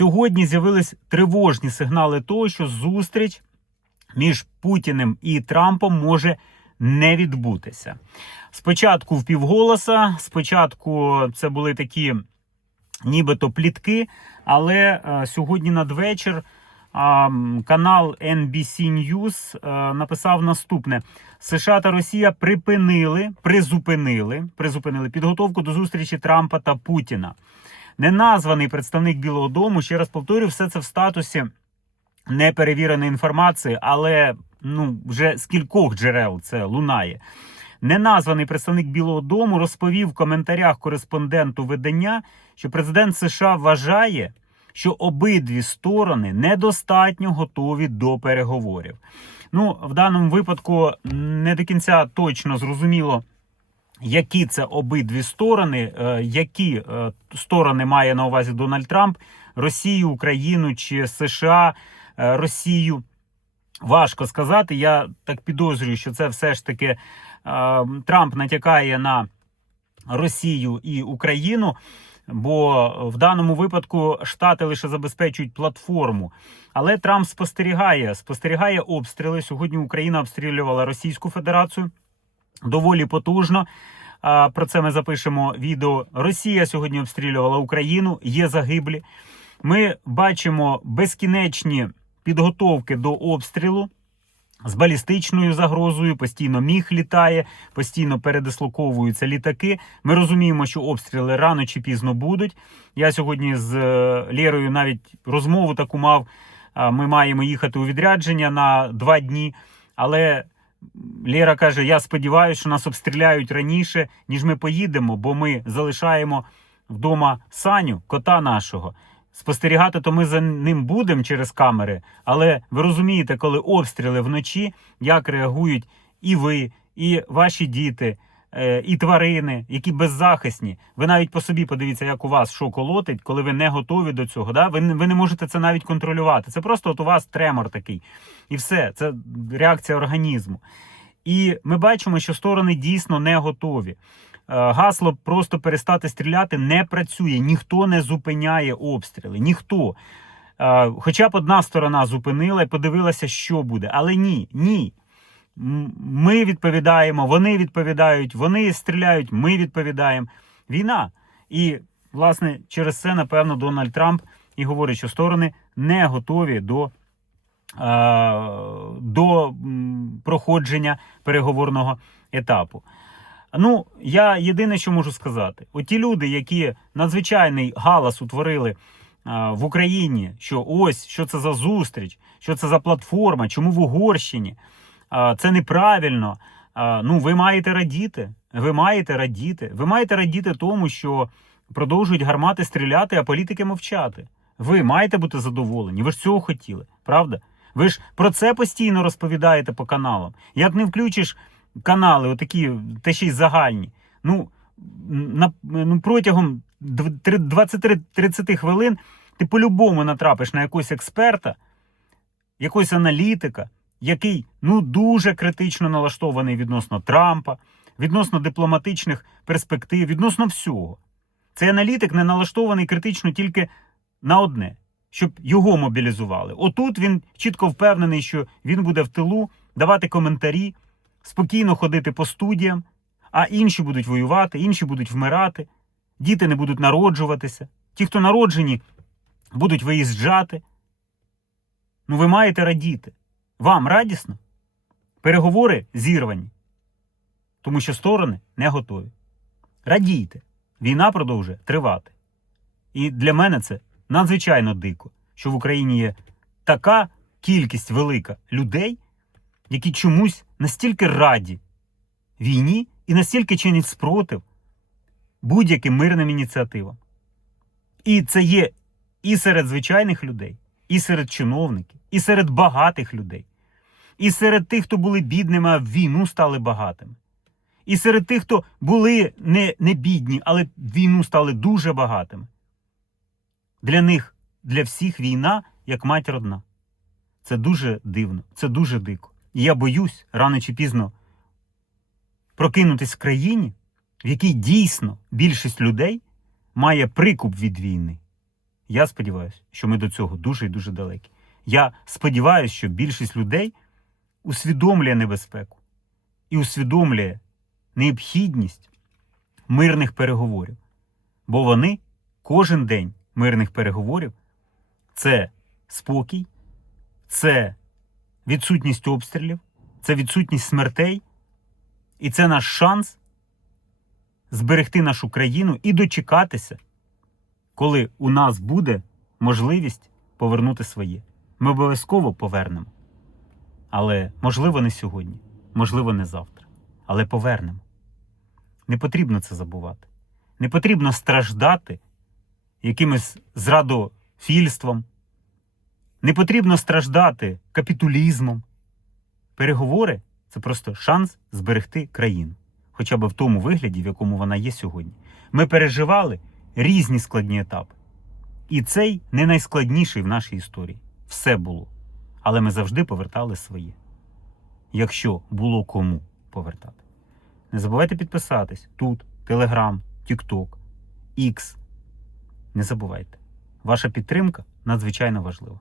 Сьогодні з'явились тривожні сигнали того, що зустріч між Путіним і Трампом може не відбутися. Спочатку в півголоса, спочатку це були такі нібито плітки, але е, сьогодні надвечір канал NBC News е, написав наступне: США та Росія припинили, призупинили, призупинили підготовку до зустрічі Трампа та Путіна. Неназваний представник Білого Дому, ще раз повторюю, все це в статусі неперевіреної інформації, але ну вже з кількох джерел це лунає. Неназваний представник Білого Дому розповів в коментарях кореспонденту видання, що президент США вважає, що обидві сторони недостатньо готові до переговорів. Ну, в даному випадку не до кінця точно зрозуміло, які це обидві сторони, е, які е, сторони має на увазі Дональд Трамп, Росію, Україну чи США, е, Росію. Важко сказати. Я так підозрюю, що це все ж таки Трамп натякає на Росію і Україну. Бо в даному випадку Штати лише забезпечують платформу. Але Трамп спостерігає, спостерігає обстріли. Сьогодні Україна обстрілювала Російську Федерацію доволі потужно. Про це ми запишемо відео. Росія сьогодні обстрілювала Україну, є загиблі. Ми бачимо безкінечні підготовки до обстрілу з балістичною загрозою. Постійно міг літає, постійно передислоковуються літаки. Ми розуміємо, що обстріли рано чи пізно будуть. Я сьогодні з е, Лєрою навіть розмову таку мав. Ми маємо їхати у відрядження на два дні, але. Лєра каже: Я сподіваюся, що нас обстріляють раніше, ніж ми поїдемо, бо ми залишаємо вдома Саню, кота нашого. Спостерігати, то ми за ним будемо через камери. Але ви розумієте, коли обстріли вночі, як реагують і ви, і ваші діти, і тварини, які беззахисні. Ви навіть по собі подивіться, як у вас що колотить, коли ви не готові до цього. Да? Ви, ви не можете це навіть контролювати. Це просто от у вас тремор такий. І все, це реакція організму. І ми бачимо, що сторони дійсно не готові. Е, Гасло просто перестати стріляти не працює. Ніхто не зупиняє обстріли. Ніхто. Е, Хоча б одна сторона зупинила і подивилася, що буде. Але ні, ні. Ми відповідаємо, вони відповідають, вони стріляють, ми відповідаємо. Війна. І, власне, через це, напевно, Дональд Трамп і говорить, що сторони не готові до е, до проходження переговорного етапу. Ну, я єдине, що можу сказати: оті люди, які надзвичайний галас утворили а, в Україні, що ось що це за зустріч, що це за платформа, чому в Угорщині, це неправильно. Ну, ви маєте радіти. Ви маєте радіти. Ви маєте радіти тому, що продовжують гармати стріляти, а політики мовчати. Ви маєте бути задоволені. Ви ж цього хотіли, правда? Ви ж про це постійно розповідаєте по каналам. Як не включиш канали, отакі, та ще й загальні. Ну, на, ну протягом 20-30 хвилин ти по-любому натрапиш на якогось експерта, якогось аналітика, який ну дуже критично налаштований відносно Трампа, відносно дипломатичних перспектив, відносно всього. Цей аналітик не налаштований критично тільки на одне, щоб його мобілізували. Отут він чітко впевнений, що він буде в тилу давати коментарі, спокійно ходити по студіям, а інші будуть воювати, інші будуть вмирати, діти не будуть народжуватися. Ті, хто народжені, будуть виїжджати. Ну, ви маєте радіти. Вам радісно? Переговори зірвані, тому що сторони не готові. Радійте, війна продовжує тривати. І для мене це надзвичайно дико, що в Україні є така кількість велика людей, які чомусь настільки раді війні і настільки чинять спротив будь-яким мирним ініціативам. І це є і серед звичайних людей, і серед чиновників, і серед багатих людей, і серед тих, хто були бідними, а в війну стали багатими. І серед тих, хто були не, не бідні, але в війну стали дуже багатими. Для них, для всіх війна як мать родна. Це дуже дивно, це дуже дико. І я боюсь рано чи пізно прокинутись в країні, в якій дійсно більшість людей має прикуп від війни. Я сподіваюся, що ми до цього дуже і дуже далекі. Я сподіваюся, що більшість людей усвідомлює небезпеку і усвідомлює необхідність мирних переговорів. Бо вони кожен день мирних переговорів це спокій, це відсутність обстрілів, це відсутність смертей, і це наш шанс зберегти нашу країну і дочекатися, коли у нас буде можливість повернути своє. Ми обов'язково повернемо. Але можливо не сьогодні, можливо, не завтра. Але повернемо. Не потрібно це забувати. Не потрібно страждати якимось зрадофільством. Не потрібно страждати капітулізмом. Переговори це просто шанс зберегти країну, хоча б в тому вигляді, в якому вона є сьогодні. Ми переживали різні складні етапи. І цей не найскладніший в нашій історії. Все було. Але ми завжди повертали своє. Якщо було кому повертати. Не забувайте підписатись тут, Телеграм, Тікток, X. Не забувайте. Ваша підтримка надзвичайно важлива.